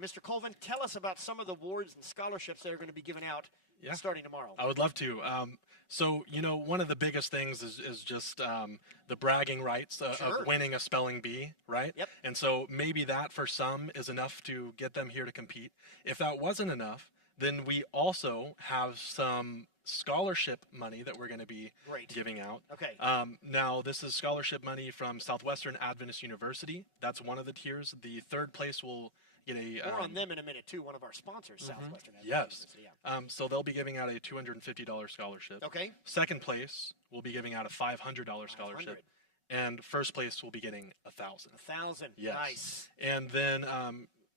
Mr. Colvin, tell us about some of the awards and scholarships that are going to be given out starting tomorrow. I would love to. So, one of the biggest things is just the bragging rights of winning a spelling bee, right? Yep. And so maybe that for some is enough to get them here to compete. If that wasn't enough, then we also have some scholarship money that we're going to be giving out. Okay. Now, this is scholarship money from Southwestern Adventist University. That's one of the tiers. The third place will get a... More on them in a minute, too. One of our sponsors, Southwestern Adventist University. Yeah. So they'll be giving out a $250 scholarship. Okay. Second place will be giving out a $500 scholarship. And first place will be getting $1,000. $1,000. Yes. Nice. And then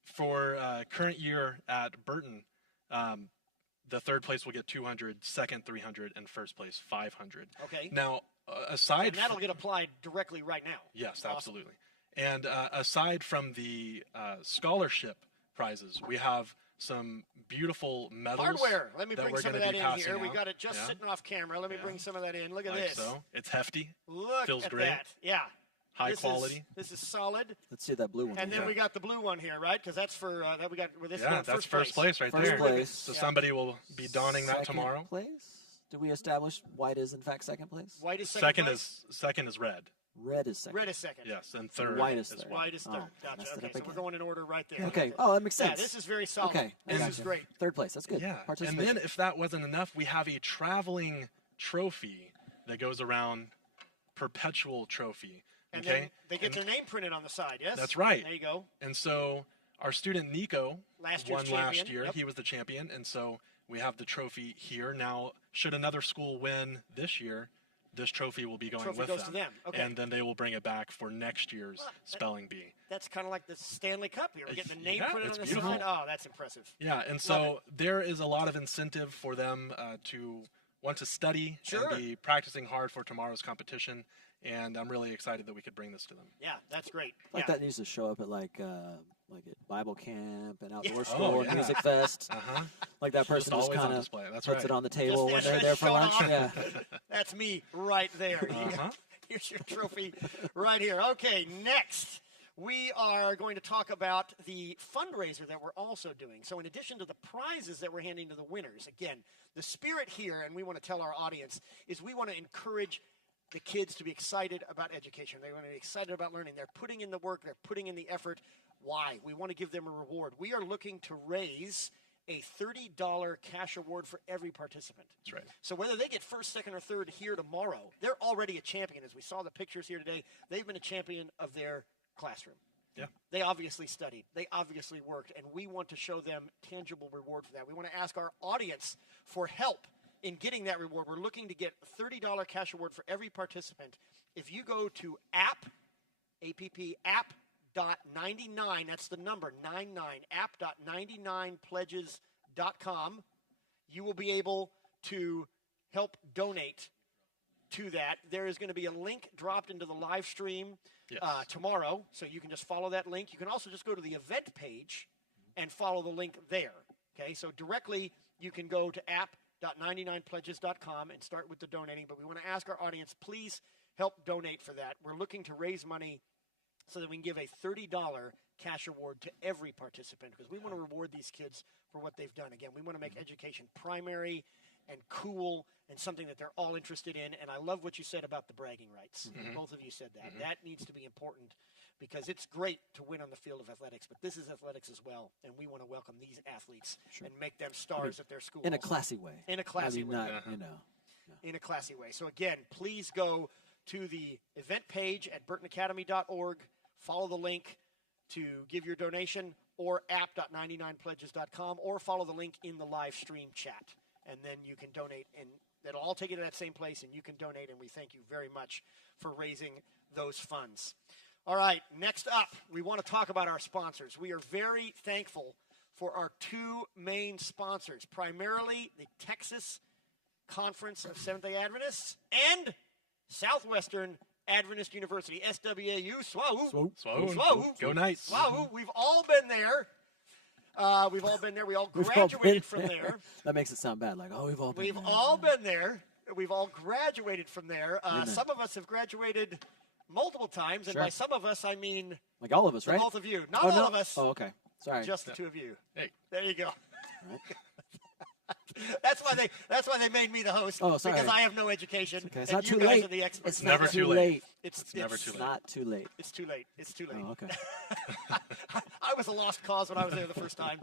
for current year at Burton, the third place will get $200, second $300, and first place $500. Okay. Now, aside and that'll get applied directly right now. Yes, absolutely. And aside from the scholarship prizes, we have some beautiful medals. Hardware. Let me bring some of that in here. We out. got it just sitting off camera. Let me bring some of that in. Look at this. So it's hefty. Look Feels at great. that. Yeah. High quality. This is solid. Let's see that blue one. And then we got the blue one here, right? Because that's for that we got. This that's first place right first there. Place. So somebody will be donning that tomorrow. Second place? Do we establish white is in fact second place? White is second place? Second is red. Red is second. Red is second. Yes, and third. White is third. White is third. Gotcha. Okay, so we're going in order right there. Okay. Oh, that makes sense. Yeah, this is very solid. Okay. This is great. Third place. That's good. Yeah. And then if that wasn't enough, we have a traveling trophy that goes around, perpetual trophy. And then they get their name printed on the side, yes? That's right. There you go. And so our student Nico won last year. Yep. He was the champion. And so we have the trophy here. Now, should another school win this year, this trophy will be going with goes them. to them. Okay. And then they will bring it back for next year's spelling bee. That's kind of like the Stanley Cup here. We're getting the name printed on the beautiful. side. Oh, that's impressive. Yeah, and so there is a lot of incentive for them to want to study and be practicing hard for tomorrow's competition. And I'm really excited that we could bring this to them. Yeah, that's great. That needs to show up at like at Bible camp and outdoor school and music fest. Like that person just kind of puts it on the table when they're there for lunch. Yeah. That's me right there. Here's your trophy right here. Okay, next we are going to talk about the fundraiser that we're also doing. So in addition to the prizes that we're handing to the winners, again, the spirit here, and we want to tell our audience, is we want to encourage the kids to be excited about education. They want to be excited about learning. They're putting in the work. They're putting in the effort. Why? We want to give them a reward. We are looking to raise a $30 cash award for every participant. That's right. So whether they get first, second, or third here tomorrow, they're already a champion. As we saw the pictures here today, they've been a champion of their classroom. Yeah. They obviously studied. They obviously worked. And we want to show them tangible reward for that. We want to ask our audience for help in getting that reward. We're looking to get a $30 cash award for every participant. If you go to app.99, that's the number, 99, app.99pledges.com, you will be able to help donate to that. There is going to be a link dropped into the live stream tomorrow, so you can just follow that link. You can also just go to the event page and follow the link there. Okay, so directly you can go to app.99pledges.com and start with the donating, but we want to ask our audience, please help donate for that. We're looking to raise money so that we can give a $30 cash award to every participant because we want to reward these kids for what they've done. Again, we want to make education primary and cool and something that they're all interested in. And I love what you said about the bragging rights. Both of you said that. That needs to be important because it's great to win on the field of athletics, but this is athletics as well. And we want to welcome these athletes and make them stars at their schools. In a classy way. In a classy way. In a classy way. So again, please go to the event page at burtonacademy.org, follow the link to give your donation, or app.99pledges.com, or follow the link in the live stream chat. And then you can donate, and that'll all take you to that same place, and you can donate, and we thank you very much for raising those funds. All right, next up, we want to talk about our sponsors. We are very thankful for our two main sponsors, primarily the Texas Conference of Seventh-day Adventists and Southwestern Adventist University, SWAU. SWAU. Go Knights. SWAU. We've all been there. We all graduated from there. That makes it sound bad. Like, oh, we've all been there. We've all graduated from there. Some of us have graduated multiple times, and by some of us, I mean like all of us, right? Both of you. Not all of us. Oh, okay. Sorry. Just the two of you. Hey. There you go. Right. That's why they made me the host. Oh, sorry. Because I have no education. Okay. It's and not you too guys late. are the experts. It's never not too late. late. It's never too late. Not too late. It's too late. It's too late. Oh, okay. I was a lost cause when I was there the first time.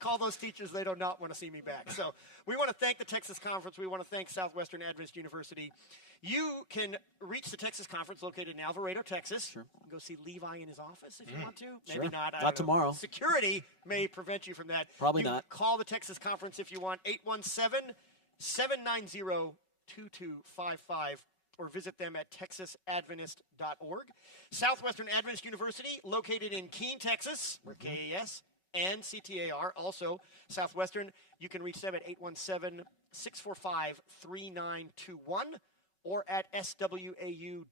Call those teachers. They do not want to see me back. So we want to thank the Texas Conference. We want to thank Southwestern Adventist University. You can reach the Texas Conference located in Alvarado, Texas. Sure. Go see Levi in his office if you want to. Sure. Maybe not. Not tomorrow. Security may prevent you from that. Probably you not. Call the Texas Conference if you want. 817-790-2255. Or visit them at texasadventist.org. Southwestern Adventist University, located in Keene, Texas, where KAS and CTA are. Also, Southwestern, you can reach them at 817-645-3921 or at swau.edu.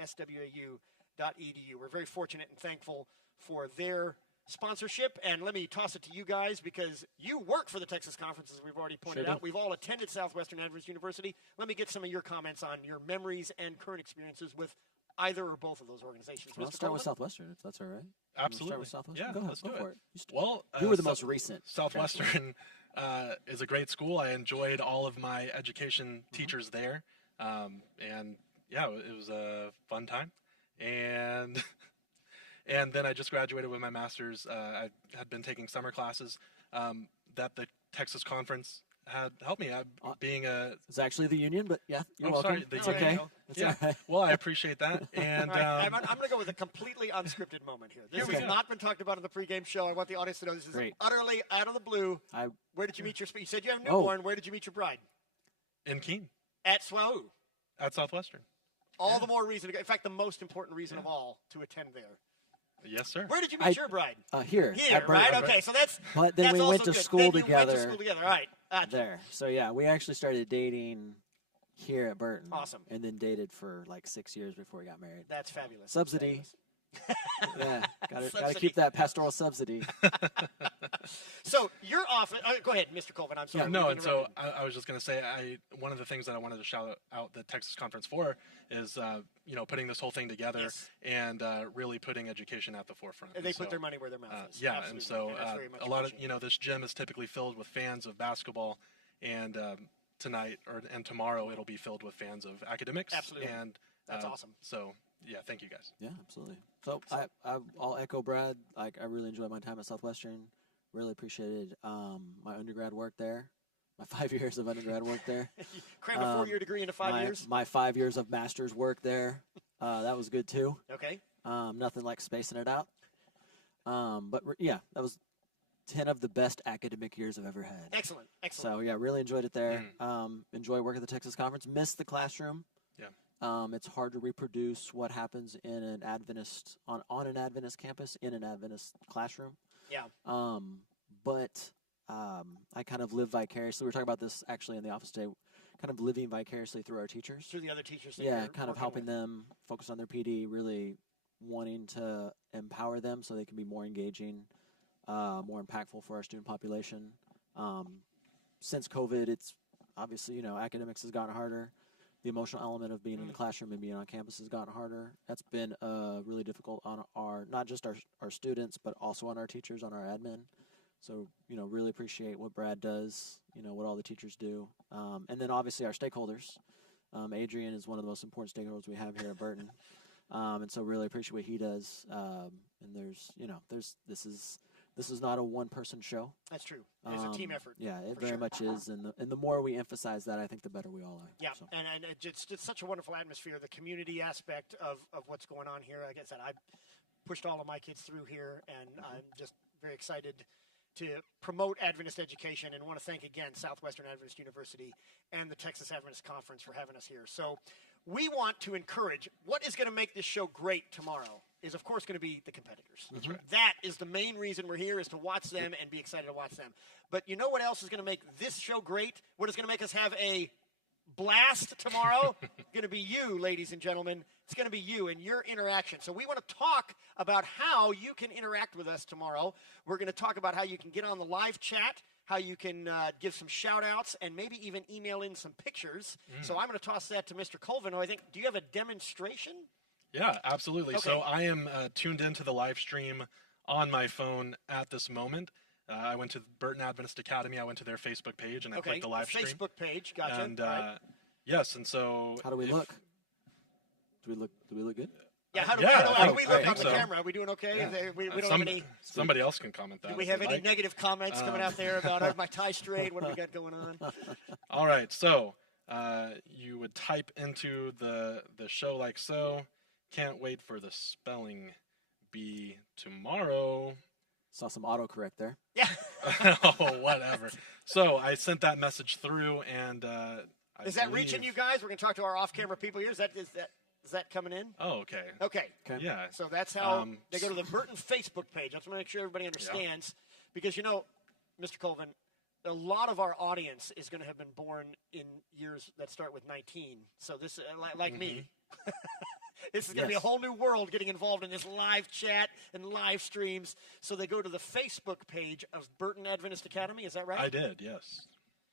swau.edu. We're very fortunate and thankful for their sponsorship, and let me toss it to you guys because you work for the Texas Conference, as we've already pointed out. We've all attended Southwestern Adventist University. Let me get some of your comments on your memories and current experiences with either or both of those organizations. Well, let's start with Southwestern, if that's all right. Absolutely. Start with Southwestern? Yeah, go ahead. let's go do for it. Well, you were the most recent. Southwestern is a great school. I enjoyed all of my education teachers there, and yeah, it was a fun time. And then I just graduated with my master's. I had been taking summer classes that the Texas Conference had helped me. Being a it's actually the union, but yeah, you're welcome. Sorry, it's okay. It's yeah. all right. Well, I appreciate that. And I'm going to go with a completely unscripted moment here. This has not been talked about in the pregame show. I want the audience to know this is utterly out of the blue. Where did you meet your? You said you have a newborn. Where did you meet your bride? In Keene. At SWAU. At Southwestern. All the more reason to go. In fact, the most important reason of all to attend there. Yes, sir. Where did you meet your bride? Here. Right? Okay, so that's. But then that's we went to good. school then together. Went to school together. All right. There. So yeah, we actually started dating here at Burton. Awesome. And then dated for like 6 years before we got married. That's fabulous. Subsidy. Yeah, gotta keep that pastoral subsidy. So your office. Go ahead, Mr. Colvin. I'm sorry. Yeah, no, and so I was just going to say, one of the things that I wanted to shout out the Texas Conference for is, putting this whole thing together and really putting education at the forefront. And they put their money where their mouth is. Yeah, absolutely. and so and a lot of this gym is typically filled with fans of basketball, and tonight and tomorrow it'll be filled with fans of academics. Absolutely. And that's awesome. So. Yeah, thank you guys. Yeah, absolutely. So I'll echo Brad. I really enjoyed my time at Southwestern. Really appreciated my undergrad work there. My 5 years of undergrad work there. Crammed a 4-year degree into 5 years. My 5 years of master's work there. That was good too. Okay. Nothing like spacing it out. But yeah, that was 10 of the best academic years I've ever had. Excellent. So yeah, really enjoyed it there. Enjoy working at the Texas Conference. Missed the classroom. Yeah. It's hard to reproduce what happens in an Adventist on an Adventist campus in an Adventist classroom. Yeah. But I kind of live vicariously. We were talking about this actually in the office today. Kind of living vicariously through our teachers. Through the other teachers. Yeah, kind of helping them focus on their PD. Really wanting to empower them so they can be more engaging, more impactful for our student population. Since COVID, it's obviously academics has gotten harder. The emotional element of being in the classroom and being on campus has gotten harder. That's been really difficult on not just our students, but also on our teachers, on our admin. So, really appreciate what Brad does, what all the teachers do. And then obviously our stakeholders. Adrian is one of the most important stakeholders we have here at Burton. And so really appreciate what he does. And this is not a one-person show. That's true. It's a team effort. Yeah, it very much is. And the more we emphasize that, I think the better we all are. Yeah, so. and it's just such a wonderful atmosphere. The community aspect of what's going on here. Like I said, I pushed all of my kids through here, and I'm just very excited to promote Adventist education and want to thank again Southwestern Adventist University and the Texas Adventist Conference for having us here. So we want to encourage what is going to make this show great tomorrow is, of course, going to be the competitors. That's right. That is the main reason we're here, is to watch them and be excited to watch them. But you know what else is going to make this show great? What is going to make us have a blast tomorrow? Going to be you, ladies and gentlemen. It's going to be you and your interaction. So we want to talk about how you can interact with us tomorrow. We're going to talk about how you can get on the live chat, how you can give some shout-outs, and maybe even email in some pictures. So I'm going to toss that to Mr. Colvin, who I think, do you have a demonstration? Yeah, absolutely. Okay. So I am tuned into the live stream on my phone at this moment. I went to Burton Adventist Academy. I went to their Facebook page and I clicked the live stream. Facebook page, gotcha. And right. yes, and so How do we look? Do we look good? Yeah, how do we look on the camera? Are we doing okay? Yeah. We don't have any. Somebody else can comment that. Do we have any negative comments coming out there about my tie straight? What do we got going on? All right, so you would type into the show like so. Can't wait for the spelling bee tomorrow. Saw some autocorrect there. Yeah. Oh, whatever. So I sent that message through, and is that reaching you guys? We're going to talk to our off-camera people here. Is that coming in? Oh, okay. Okay. Yeah. So that's how they go to the Burton Facebook page. I just want to make sure everybody understands, because Mr. Colvin, a lot of our audience is going to have been born in years that start with 19. So this, like me. This is going to be a whole new world getting involved in this live chat and live streams. So they go to the Facebook page of Burton Adventist Academy. Is that right? I did, yes.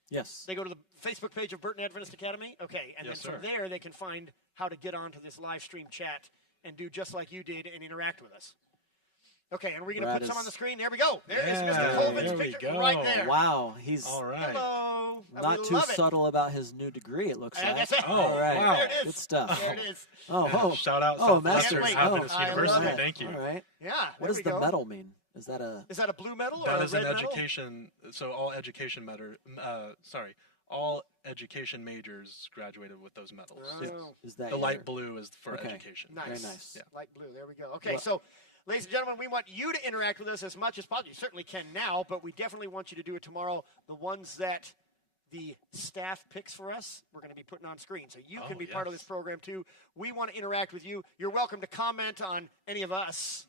Yes. They go to the Facebook page of Burton Adventist Academy? Okay. And then from there, they can find how to get onto this live stream chat and do just like you did and interact with us. Okay, and we're going to put some on the screen. There we go. There is Mr. Colvin's picture right there. Wow, he's all right. Hello. Not too subtle about his new degree, it looks like. Oh, all right. Wow. There it is. Good stuff. There it is. Oh. Shout out Master Adventist University. Thank you. All right. Yeah. What does the medal mean? Is that a blue medal or that a is red an medal? education. So all education all education majors graduated with those medals. Oh. Is that the light blue is for education. Nice. Very nice. Yeah. Light blue. There we go. Okay, so ladies and gentlemen, we want you to interact with us as much as possible. You certainly can now, but we definitely want you to do it tomorrow. The ones that the staff picks for us, we're going to be putting on screen. So you can be part of this program too. We want to interact with you. You're welcome to comment on any of us.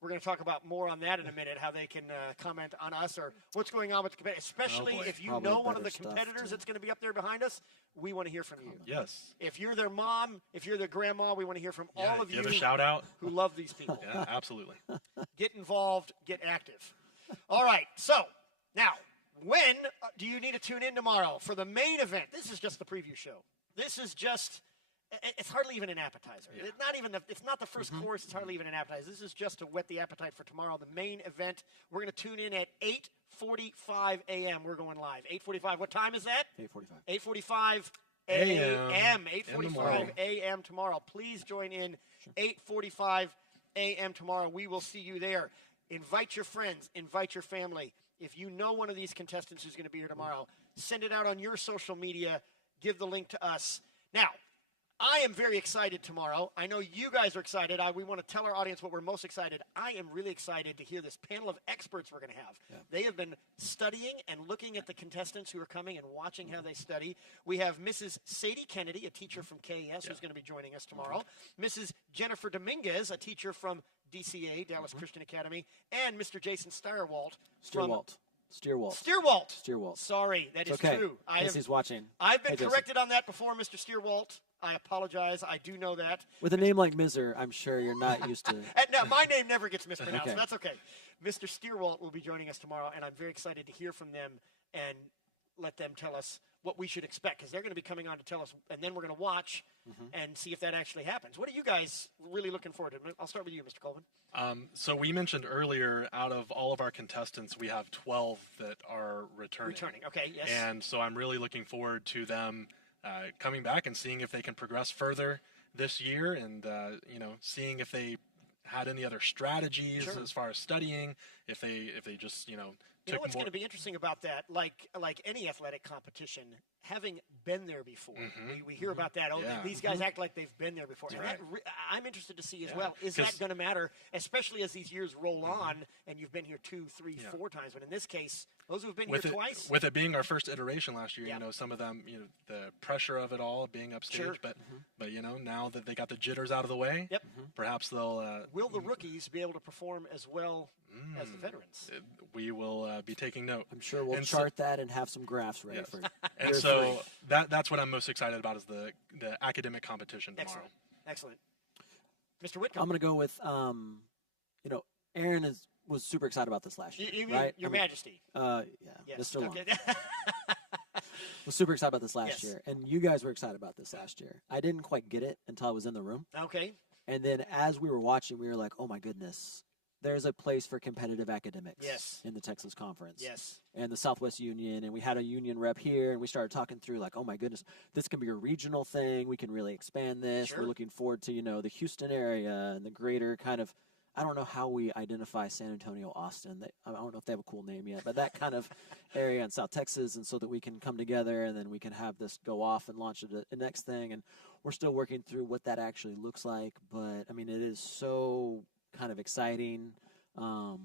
We're going to talk about more on that in a minute, how they can comment on us or what's going on with the competitors. Especially if you know one of the competitors that's going to be up there behind us, we want to hear from you. Yes. If you're their mom, if you're their grandma, we want to hear from all of you give a shout out. who love these people. Yeah, absolutely. Get involved, get active. All right, so now, when do you need to tune in tomorrow for the main event? This is just the preview show. This is just... It's hardly even an appetizer. Yeah. It's not the first course. It's hardly even an appetizer. This is just to whet the appetite for tomorrow. The main event. We're going to tune in at 8:45 a.m. We're going live. 8:45. What time is that? 8:45. 8:45 a.m. 8:45 a.m. tomorrow. Please join in. 8:45 a.m. tomorrow. We will see you there. Invite your friends. Invite your family. If you know one of these contestants who's going to be here tomorrow, send it out on your social media. Give the link to us. Now, I am very excited tomorrow. I know you guys are excited. We want to tell our audience what we're most excited. I am really excited to hear this panel of experts we're going to have. Yeah. They have been studying and looking at the contestants who are coming and watching how they study. We have Mrs. Sadie Kennedy, a teacher from KES, who's going to be joining us tomorrow. Mrs. Jennifer Dominguez, a teacher from DCA, Dallas Christian Academy, and Mr. Jason Stierwalt. Steerwalt. Sorry, that is true. He's watching. I've been corrected on that before, Mr. Steerwalt. I apologize. I do know that. With a name like Miser, I'm sure you're not used to. No, my name never gets mispronounced. So that's okay. Mr. Steerwalt will be joining us tomorrow, and I'm very excited to hear from them and let them tell us what we should expect, because they're going to be coming on to tell us, and then we're going to watch and see if that actually happens. What are you guys really looking forward to? I'll start with you, Mr. Colvin. So we mentioned earlier, out of all of our contestants, we have 12 that are returning. Okay, yes. And so I'm really looking forward to them coming back and seeing if they can progress further this year, and seeing if they had any other strategies as far as studying, if they just You know what's going to be interesting about that? Like any athletic competition, having been there before, we hear about that. These guys act like they've been there before. And I'm interested to see as well. Is that going to matter, especially as these years roll on and you've been here 2, 3, 4 times? But in this case, those who have been here twice. With it being our first iteration last year, some of them, the pressure of it all being upstage. But now that they got the jitters out of the way, perhaps they'll. Will the rookies be able to perform as well as the veterans? We will be taking note. I'm sure we'll chart that and have some graphs ready for you. And so that's what I'm most excited about, is the academic competition tomorrow. Excellent. Mr. Whitcomb. I'm going to go with, Aaron was super excited about this last year. You mean right? Your Majesty? Yes. Mr. Long. Was super excited about this last year, and you guys were excited about this last year. I didn't quite get it until I was in the room. Okay. And then as we were watching, we were like, oh my goodness, there's a place for competitive academics in the Texas Conference. Yes. And the Southwest Union, and we had a union rep here, and we started talking through like, oh my goodness, this can be a regional thing. We can really expand this. Sure. We're looking forward to, the Houston area and the greater kind of, I don't know how we identify San Antonio, Austin. I don't know if they have a cool name yet, but that kind of area in South Texas, and so that we can come together and then we can have this go off and launch the next thing. And we're still working through what that actually looks like, but I mean, it is so kind of exciting.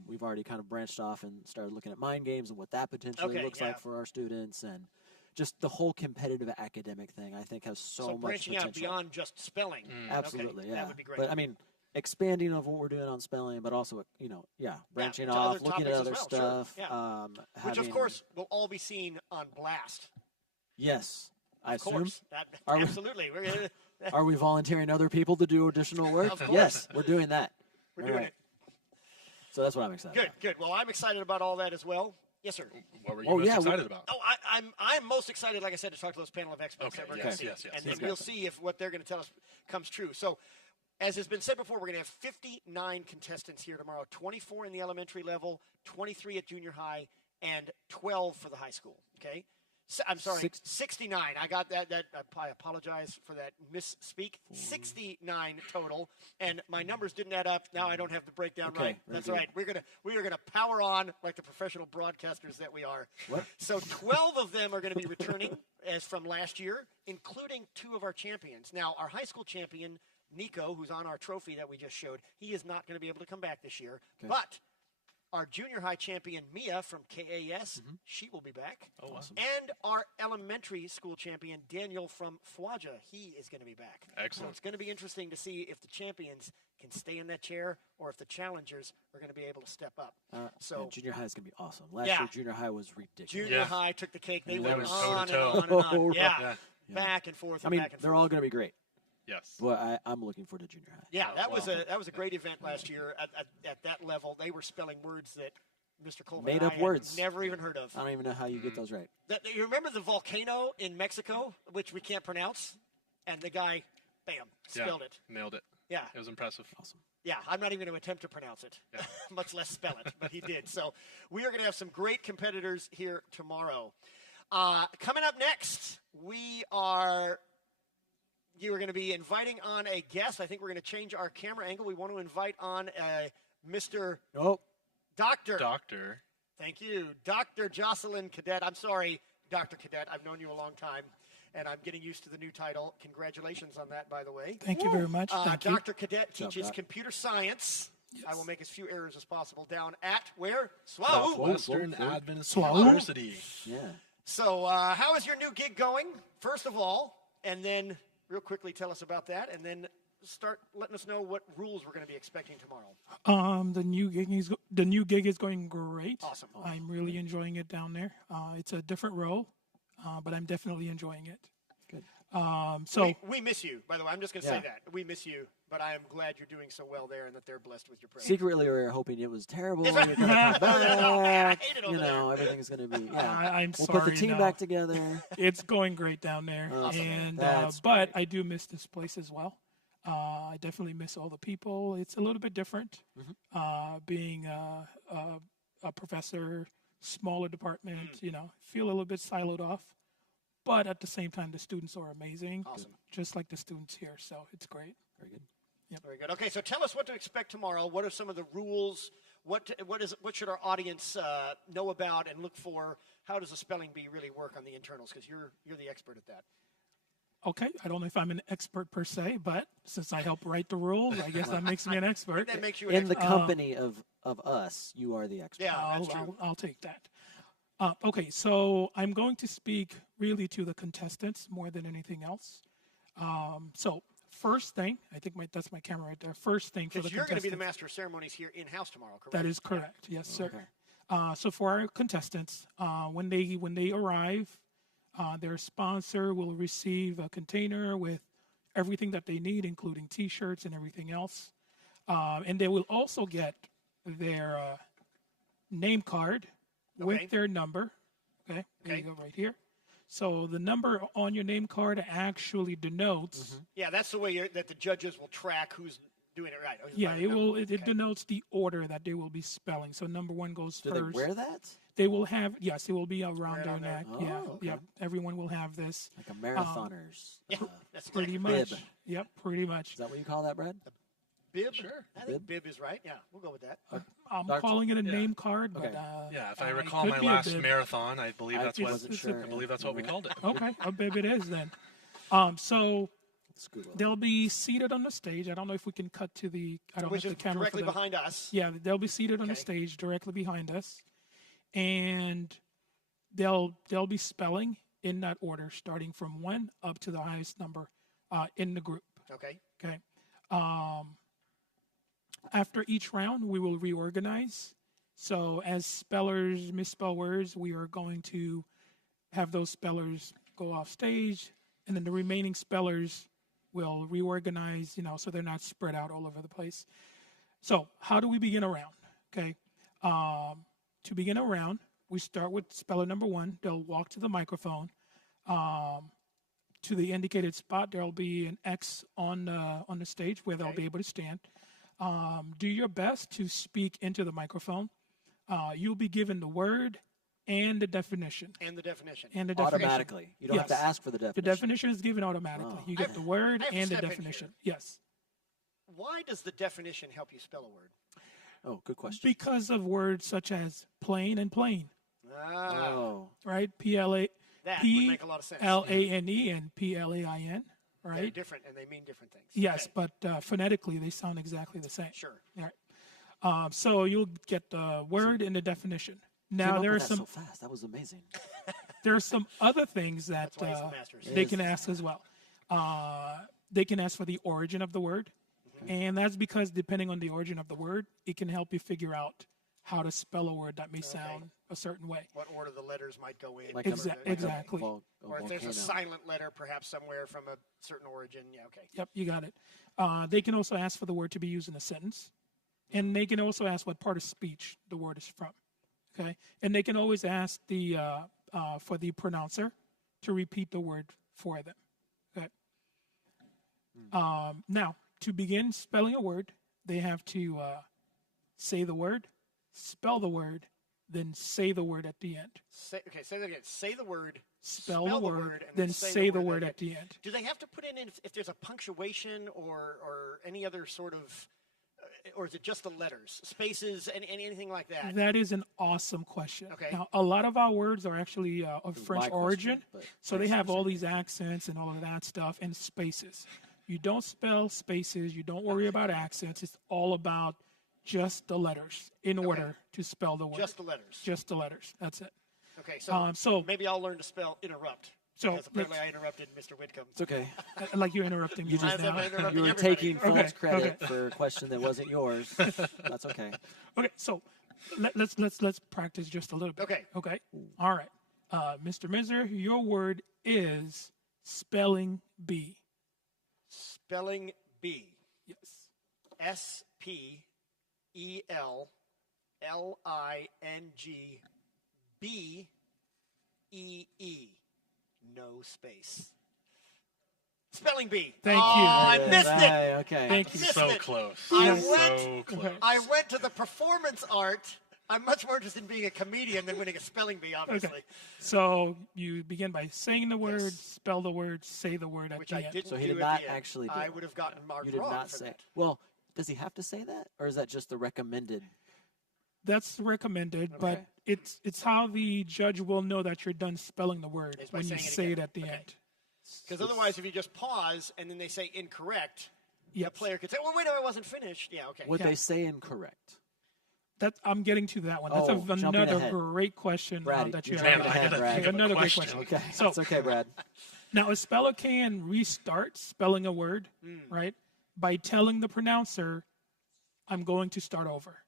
We've already kind of branched off and started looking at mind games and what that potentially looks like for our students, and just the whole competitive academic thing, I think, has so much branching potential. out beyond just spelling. Absolutely, okay. yeah. That would be great. But I mean, expanding of what we're doing on spelling, but also, branching off, looking at other stuff. Sure. Yeah. Which, of course, will all be seen on blast. Yes, I assume. Course. Absolutely. Are we volunteering other people to do additional work? Of course. Yes, we're doing that. We're doing it. So that's what I'm excited about. Good. Well, I'm excited about all that as well. Yes, sir. What were you most excited about? Oh, I'm most excited, like I said, to talk to those panel of experts that we're going to see. And then we'll see if what they're going to tell us comes true. So, as has been said before, we're going to have 59 contestants here tomorrow, 24 in the elementary level, 23 at junior high, and 12 for the high school. Okay? I'm sorry, 69. I got that. I apologize for that misspeak. 69 total, and my numbers didn't add up. Now I don't have the breakdown right. That's right. We are gonna power on like the professional broadcasters that we are. What? So 12 of them are going to be returning as from last year, including 2 of our champions. Now our high school champion Nico, who's on our trophy that we just showed, he is not going to be able to come back this year, but our junior high champion, Mia from KAS, she will be back. Oh, awesome. And our elementary school champion, Daniel from FWAJA, he is going to be back. Excellent. So it's going to be interesting to see if the champions can stay in that chair or if the challengers are going to be able to step up. Junior high is going to be awesome. Last year, junior high was ridiculous. Junior high took the cake. They went on toe-to-toe. and on and on. Yeah. Back and forth and back and forth. They're all going to be great. Yes. But I'm looking forward to junior high. Yeah, that was a great event last year at that level. They were spelling words that Mr. Colvin made and up I words. had never even heard of. I don't even know how you get those right. You remember the volcano in Mexico, which we can't pronounce, and the guy, bam, spelled it. Nailed it. Yeah. It was impressive. Awesome. Yeah, I'm not even going to attempt to pronounce it, much less spell it, but he did. So we are going to have some great competitors here tomorrow. Coming up next, you are going to be inviting on a guest. I think we're going to change our camera angle. We want to invite on Mr. Doctor. Thank you. Dr. Jocelyn Cadet. I'm sorry, Dr. Cadet. I've known you a long time, and I'm getting used to the new title. Congratulations on that, by the way. Thank you very much. Dr. Cadet teaches computer science. Yes. I will make as few errors as possible down at where? Southwestern Adventist University. Yeah. So how is your new gig going, first of all, and then real quickly tell us about that, and then start letting us know what rules we're going to be expecting tomorrow. The new gig is going great. Awesome. I'm really enjoying it down there. It's a different role, but I'm definitely enjoying it. Good. So we miss you, by the way. I'm just going to say that. We miss you, but I am glad you're doing so well there and that they're blessed with your presence. Secretly, we were hoping it was terrible. You're going to come back. I hate it over there. Everything's going to be, I'm we'll sorry. put the team back together. It's going great down there. Awesome. And That's but I do miss this place as well. I definitely miss all the people. It's a little bit different being a professor, smaller department, feel a little bit siloed off. But at the same time, the students are amazing. Awesome. Just like the students here. So it's great. Very good. Yep. Very good. Okay, so tell us what to expect tomorrow. What are some of the rules? What should our audience know about and look for? How does the spelling bee really work on the internals? Because you're the expert at that. Okay, I don't know if I'm an expert per se, but since I help write the rules, I guess that makes me an expert. That makes you an In expert. the company of us, you are the expert. Yeah, that's true. I'll take that. Okay, so I'm going to speak really to the contestants more than anything else. So first thing, I think that's my camera right there. First thing for the contestants. Because you're going to be the master of ceremonies here in-house tomorrow, correct? That is correct. Yes, sir. Okay. So for our contestants, when they arrive, their sponsor will receive a container with everything that they need, including T-shirts and everything else. And they will also get their name card with their number. Okay, there you go, right here. So the number on your name card actually denotes. Yeah, that's the way that the judges will track who's doing it right. Yeah, it denotes the order that they will be spelling. So number 1 goes Do first. they wear that? They will have, yes, it will be around their neck. Oh, yeah, okay. yep. Everyone will have this. Like a marathoner's. Yeah, that's Pretty exactly much. right. Bib. Yep, pretty much. Is that what you call that, Brad? Bib? Sure. I think bib is right. Yeah, we'll go with that. I'm Darts? calling it a name card, but Okay. Yeah, if I it recall could my be a last bib. marathon, I believe that's what wasn't sure. I believe that's what we called it. Okay, a bib it is then. So Let's Google it. they'll be seated on the stage. I don't know if we can cut to the. I don't Which have is the camera directly for the, behind us. Yeah, they'll be seated on the Okay. stage directly behind us, and they'll be spelling in that order, starting from 1 up to the highest number in the group. Okay. Okay. After each round, we will reorganize. So as spellers misspell words, we are going to have those spellers go off stage, and then the remaining spellers will reorganize, so they're not spread out all over the place. So how do we begin a round? Okay. To begin a round, we start with speller number 1. They'll walk to the microphone. To the indicated spot, there'll be an X on the stage where they'll be able to stand. Do your best to speak into the microphone. You'll be given the word and the definition. And the definition. Automatically. You don't have to Yes. ask for the The definition. definition is given automatically. Oh. You get the word I have to and the step in definition. here. Yes. Why does the definition help you spell a word? Oh, good question. Because of words such as plain and plain, Ah, Oh. right? P-L-A, that would make a lot of sense. P-L-A-N-E and P-L-A-I-N, They're right? different, and they mean different things. Yes, Okay. but phonetically they sound exactly the same. Sure. All right. So you'll get the word and the definition. Came Now up there are with that some so fast. That was amazing. there are some other things that That's why he's the master. they can ask as well. They can ask for the origin of the word, and that's because depending on the origin of the word, it can help you figure out how to spell a word that may sound a certain way. What order the letters might go in. Like Exactly. A Or if there's a volcano. silent letter, perhaps somewhere from a certain origin. Yeah, okay. Yep, you got it. They can also ask for the word to be used in a sentence, and they can also ask what part of speech the word is from. Okay, and they can always ask for the pronouncer to repeat the word for them. Okay. Now, to begin spelling a word, they have to say the word, spell the word, then say the word at the end. Say that again. Say the word, Spell the word, and then say the word at the end. Do they have to put in if there's a punctuation or any other sort of, or is it just the letters, spaces, and anything like that? That is an awesome question. Okay. Now, a lot of our words are actually of French my question, origin, but so they have all these accents and all of that stuff and spaces. You don't spell spaces. You don't worry about accents. It's all about just the letters in order to spell the word. Just the letters. Just the letters. That's it. Okay, so, so- maybe I'll learn to spell interrupt. So, because apparently I interrupted Mr. Whitcomb. It's okay. Like you're interrupting me You right just now. interrupting You were everybody. taking Okay, Phil's credit okay. for a question that wasn't yours. That's okay. Okay, so let's practice just a little bit. Okay. Okay. All right. Mr. Miser, your word is spelling bee. Spelling bee. Yes. SPELLINGBEE. No space. Spelling bee. Thank you. I missed it. Right, okay. Thank you. Missed So it. close. I So went- close. I went to the performance art. I'm much more interested in being a comedian than winning a spelling bee, obviously. Okay. So you begin by saying the word, Yes. spell the word, say the word at Which the I end. didn't So he do did at not the end. actually do I it. would have gotten marked You did wrong not for say. that. Well, does he have to say that, or is that just the recommended? That's recommended, but it's how the judge will know that you're done spelling the word Is by when you saying it say again. it at the Okay. end. Because otherwise, if you just pause and then they say incorrect, the Yep. player could say, "Well, wait, no, I wasn't finished." Yeah, okay. Would Yeah. they say incorrect? I'm getting to that one. That's Oh, jumping another ahead. great question Brady, that you're you jumping have. ahead, gotta Brad. think of a Another great question. question. Okay, So it's okay, Brad. now a speller can restart spelling a word, right, by telling the pronouncer, "I'm going to start over."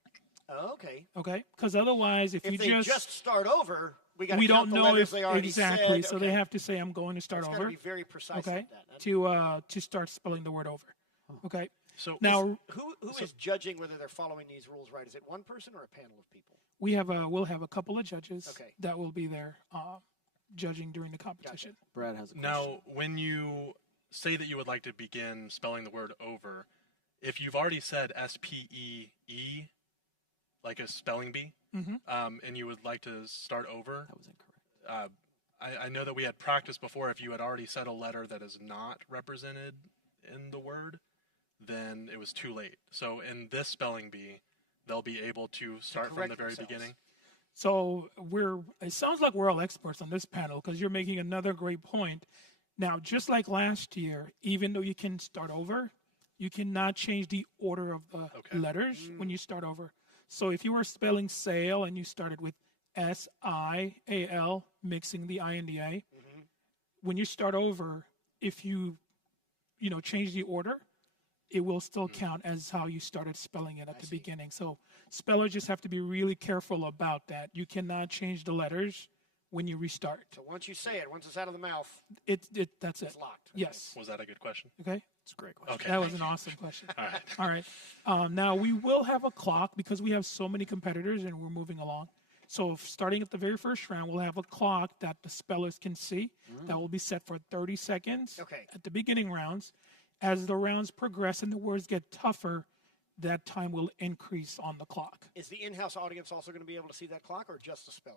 Oh, okay. Okay, because otherwise, if If you they just start over, we got to we count don't the know letters if they already exactly, said. so they have to say, "I'm going to start It's got to over." be very precise Okay, like that. That's- to start spelling the word over. Okay, So now who is judging whether they're following these rules right? Is it one person or a panel of people? we'll have a couple of judges Okay. that will be there judging during the competition. Gotcha. Brad has a question. Now, when you say that you would like to begin spelling the word over, if you've already said S-P-E-E, like a spelling bee, and you would like to start over, That was incorrect. I know that we had practiced before. If you had already said a letter that is not represented in the word, then it was too late. So in this spelling bee, they'll be able to start from the very beginning. So it sounds like we're all experts on this panel because you're making another great point. Now, just like last year, even though you can start over, you cannot change the order of the letters when you start over. So if you were spelling sail and you started with S-I-A-L, mixing the I and the A, when you start over, if you change the order, it will still count as how you started spelling it at the beginning. So spellers just have to be really careful about that. You cannot change the letters when you restart. So once you say it, once it's out of the mouth, that's it's it. locked. Yes. Was that a good question? Okay. It's a great question. Okay. That was an awesome question. All right. All right. Now we will have a clock because we have so many competitors and we're moving along. So starting at the very first round, we'll have a clock that the spellers can see that will be set for 30 seconds at the beginning rounds. As the rounds progress and the words get tougher, that time will increase on the clock. Is the in-house audience also going to be able to see that clock or just the speller?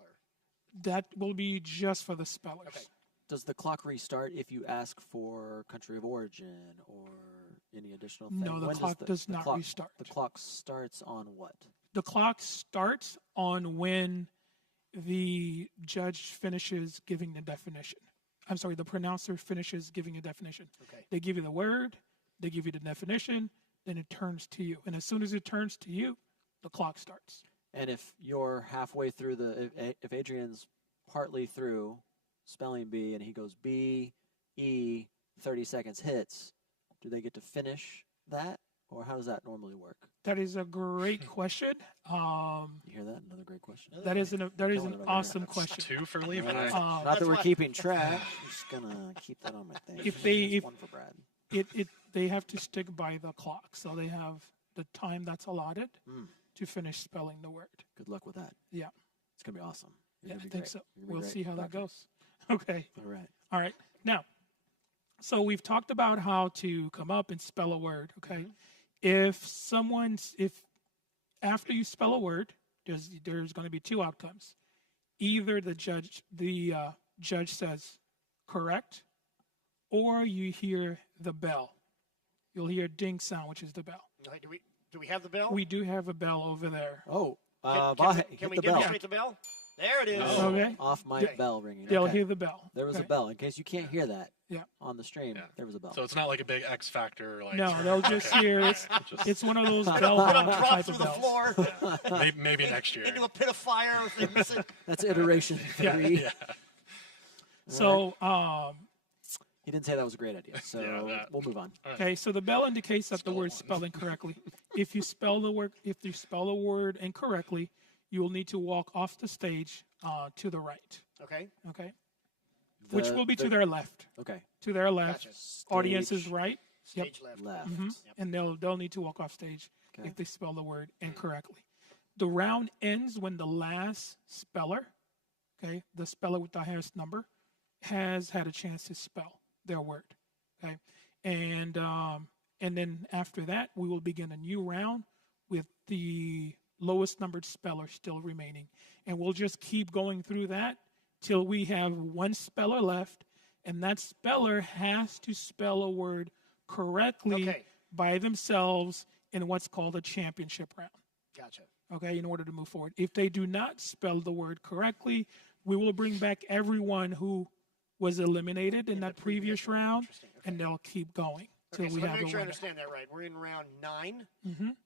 That will be just for the spellers. Okay. Does the clock restart if you ask for country of origin or any additional thing? No, the clock does not restart. The clock starts on what? The clock starts on when the judge finishes giving the definition. I'm sorry, the pronouncer finishes giving a definition. Okay. They give you the word, they give you the definition, then it turns to you. And as soon as it turns to you, the clock starts. And if you're halfway through if Adrian's partly through spelling bee and he goes B, E, 30 seconds hits, do they get to finish that? Or how does that normally work? That is a great question. You hear that? Another great question. That is an awesome question. 2 for Levi. Not that we're keeping track. I'm just gonna keep that on my thing. If one for Brad. They have to stick by the clock, so they have the time that's allotted to finish spelling the word. Good luck with that. Yeah. It's gonna be awesome. Yeah, I think so. We'll see how that goes. Okay. All right. All right. Now, so we've talked about how to come up and spell a word. Okay. If after you spell a word, there's going to be 2 outcomes. Either the judge says correct, or you hear the bell. You'll hear a ding sound, which is the bell. Do we have the bell? We do have a bell over there. Oh, can we hit the bell. demonstrate the bell? There it is. Oh. Okay. Off mic bell ringing. They'll Okay. hear the bell. There was a bell. In case you can't hear that on the stream, Yeah. there was a bell. So it's not like a big X factor. Like, No, they'll just hear it's one of those bell It'll drop type through of the bells. floor maybe next year. into a pit of fire if they miss it. That's iteration 3. Yeah. So, He didn't say that was a great idea, so we'll move on. okay, so the bell indicates that the word's spelled incorrectly. If you spell a word incorrectly, you will need to walk off the stage to the right. Okay. Okay. Which will be to their left. Okay. To their left. Gotcha. Audience is right. Stage left. Left. And they'll need to walk off stage if they spell the word incorrectly. The round ends when the last speller, the speller with the highest number, has had a chance to spell their word. Okay. And then after that, we will begin a new round with the lowest numbered speller still remaining. And we'll just keep going through that till we have 1 speller left, and that speller has to spell a word correctly by themselves in what's called a championship round. Gotcha. Okay, in order to move forward. If they do not spell the word correctly, we will bring back everyone who was eliminated in that previous round, and they'll keep going till we let have me a make sure I winner. understand that right. We're in round 9,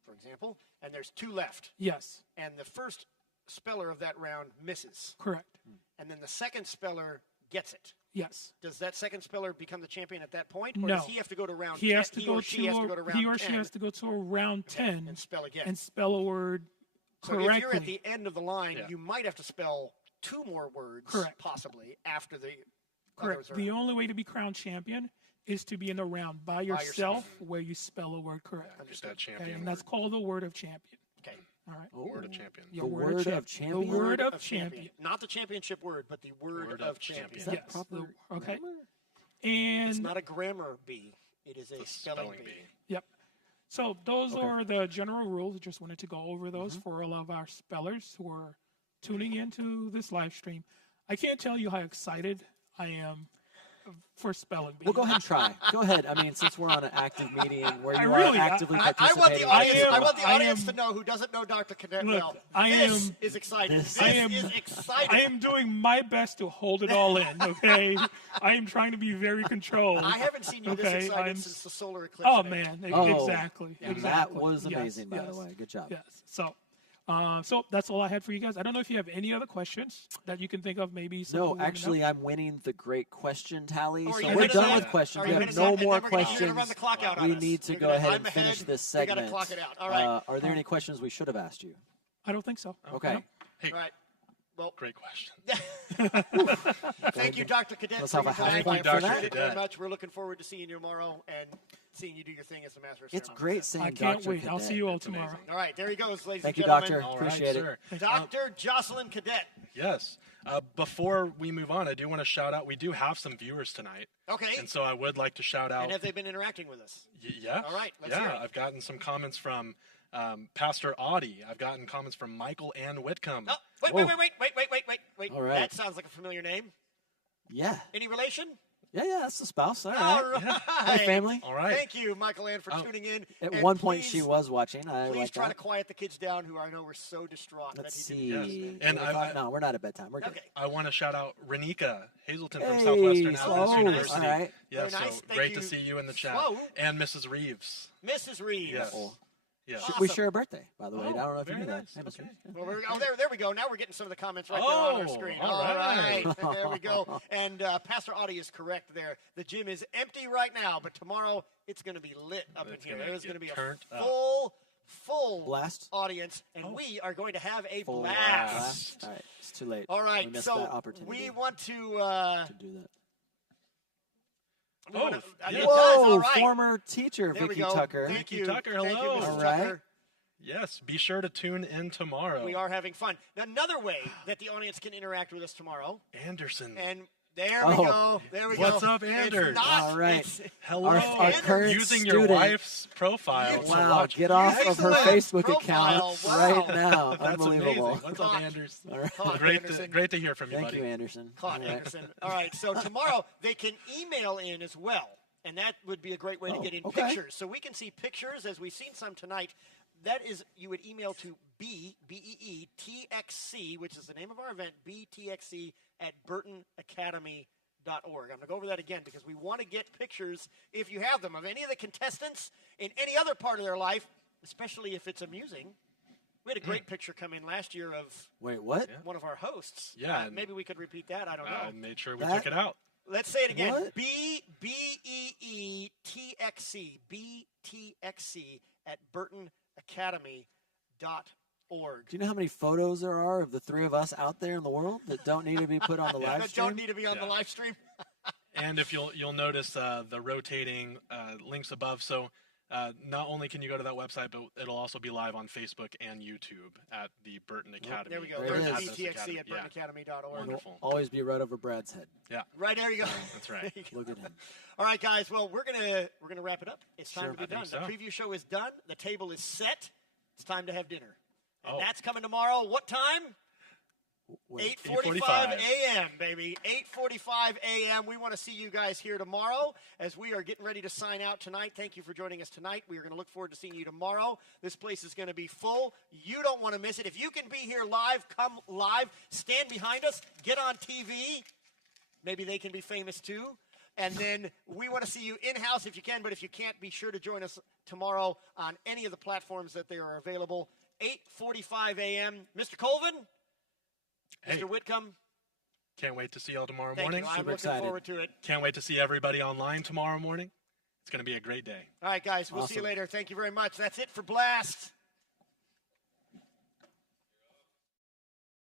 for example, and there's 2 left. Yes, And the first speller of that round misses. correct. And then the second speller gets it. Yes. Does that second speller become the champion at that point? Or No. does he have to go to round He 10? has to go she has to go to round he or 10 she has to go to a round 10 and spell again. and spell a word So correctly. if you're at the end of the line, Yeah. you might have to spell 2 more words, Correct. possibly, after the Correct. others are The out. only way to be crowned champion is to be in a round by yourself where you spell a word correctly. Just that Okay, champion. and that's called the word of champion. Okay. All right. Word of champion. The word of champion? The word of champion. Not the championship word, but the word of champion. Is that Yes. proper? Okay. grammar? It's And not a grammar bee. It is a spelling bee. yep. So those are the general rules. Just wanted to go over those for all of our spellers who are tuning into this live stream. I can't tell you how excited I am for spelling bee. Well, go ahead and try. Go ahead. I mean, since we're on an active meeting where you really- are actively I participating. want the audience. I want the I audience am- to know who doesn't know Dr. Cadet Look, well. I This am- is exciting. This I am- is exciting. I am doing my best to hold it all in, okay? I am trying to be very controlled. I haven't seen you this Okay, excited I'm- since the solar eclipse. Oh, event. man. Oh, Exactly. And Exactly. that was Yes, amazing, by yes, the way. Good job. Yes. So that's all I had for you guys. I don't know if you have any other questions that you can think of, maybe. No, actually, I'm winning the great question tally. Oh, are So you we're ahead of done that? with questions. Are We you have ahead of no that? And more then we're gonna- questions. You're going to run the clock out on We us. need to You're go gonna- ahead I'm and ahead. finish this We got to segment. clock it out. All right. Are there any questions we should have asked you? I don't think so. Okay. No. Hey, All right. Well, great question. thank you, Dr. Cadet. Let's for have your a half time. point I for appreciate that. it very Cadet. much. We're looking forward to seeing you tomorrow and seeing you do your thing as the master of It's ceremonies. great saying I can't Dr. wait. I'll Cadet. see you all It's tomorrow. amazing. All right, there he goes, ladies Thank and you, gentlemen. Doctor. All right, Appreciate it. sir. Dr. Jocelyn Cadet. Yes. Before we move on, I do want to shout out. We do have some viewers tonight, Okay. and so I would like to shout out. And have they been interacting with us? Yeah. All right, let's hear it. I've gotten some comments from Pastor Audie. I've gotten comments from Michael Ann Whitcomb. Oh, wait. All right. That sounds like a familiar name. Yeah. Any relation? Yeah, that's the spouse. All All right. right. Hey, family. All right. Thank you, Michael Ann, for tuning in. At And one point, please- she was watching. I Please like try that. to quiet the kids down who I know were so distraught. Let's that see. he didn't Yes. listen. And I- no, we're not at bedtime. We're good. Okay. I want to shout out Renika Hazelton from Hey, Southwestern Slow. Adventist University. All right. Yeah, Very so nice. Thank great you, to see you in the chat. Slow. And Mrs. Reeves. Mrs. Reeves. Yes. Cool. Yes. Awesome. We share a birthday, by the way. Oh, I don't know if you very knew nice. that. Hey, Mr. Okay. Well, there we go. Now we're getting some of the comments right there on our Oh, screen. all right. There we go. And Pastor Audie is correct there. The gym is empty right now, but tomorrow it's going to be lit up in It's here. gonna There's get going to be a turned up. full Blast? audience, and we are going to have a Full blast. All right. It's too late. All right, We missed so that opportunity we want to. to do that. We wanna- Oh, it yeah. does, Whoa, all right. former teacher There we Vicky go. Tucker. Thank Vicky you. Tucker, Thank you, hello. Mrs. All right. Tucker. Yes, be sure to tune in tomorrow. We are having fun. Now, another way that the audience can interact with us tomorrow, Anderson. and there we Oh. go. There we What's go. up, Anders? It's not, All right. it's- Hello. Our current Using your student. wife's profile to Wow, watch. get off of her Excellent Facebook profile. account Wow. right now. That's Unbelievable. amazing. What's up, Clock. Anders? All right. Clock, Great Anderson. to hear from you, Thank buddy. you, Anderson. Claude All right. Anderson. All right, so tomorrow they can email in as well, and that would be a great way to Oh, get in okay. pictures. So we can see pictures, as we've seen some tonight. That is, you would email to beeTXC, which is the name of our event, beeTXC at burtonacademy.org. I'm going to go over that again because we want to get pictures, if you have them, of any of the contestants in any other part of their life, especially if it's amusing. We had a great picture come in last year of Wait, what? one of our hosts. Yeah, and- maybe we could repeat that. I don't know. I made sure we That- took it out. Let's say it again. What? beeTXC, beeTXC at burtonacademy.org. Do you know how many photos there are of the three of us out there in the world that don't need to be put on the live That stream? don't need to be on the Yeah. live stream. And if you'll notice the rotating links above, so not only can you go to that website, but it'll also be live on Facebook and YouTube at the Burton Academy. There we go. There it There's is. beeTXC at Yeah. burtonacademy.org. Wonderful. Always be right over Brad's head. Yeah, Right there you go. that's right. Look at him. All right, guys. Well, we're gonna wrap it up. It's time Sure. to be I think done. so. The preview show is done. The table is set. It's time to have dinner, and Oh. that's coming tomorrow. What time? Wait, 8:45 a.m., baby. 8:45 a.m. We want to see you guys here tomorrow as we are getting ready to sign out tonight. Thank you for joining us tonight. We are going to look forward to seeing you tomorrow. This place is going to be full. You don't want to miss it. If you can be here live, come live. Stand behind us. Get on TV. Maybe they can be famous too. And then we want to see you in-house if you can, but if you can't, be sure to join us tomorrow on any of the platforms that they are available. 8:45 a.m. Mr. Colvin? Hey, Mr. Whitcomb, can't wait to see y'all tomorrow thank morning. you. I'm Super looking excited. forward to it. Can't wait to see everybody online tomorrow morning. It's going to be a great day. All right, guys, we'll see you Awesome. later. Thank you very much. That's it for Blast.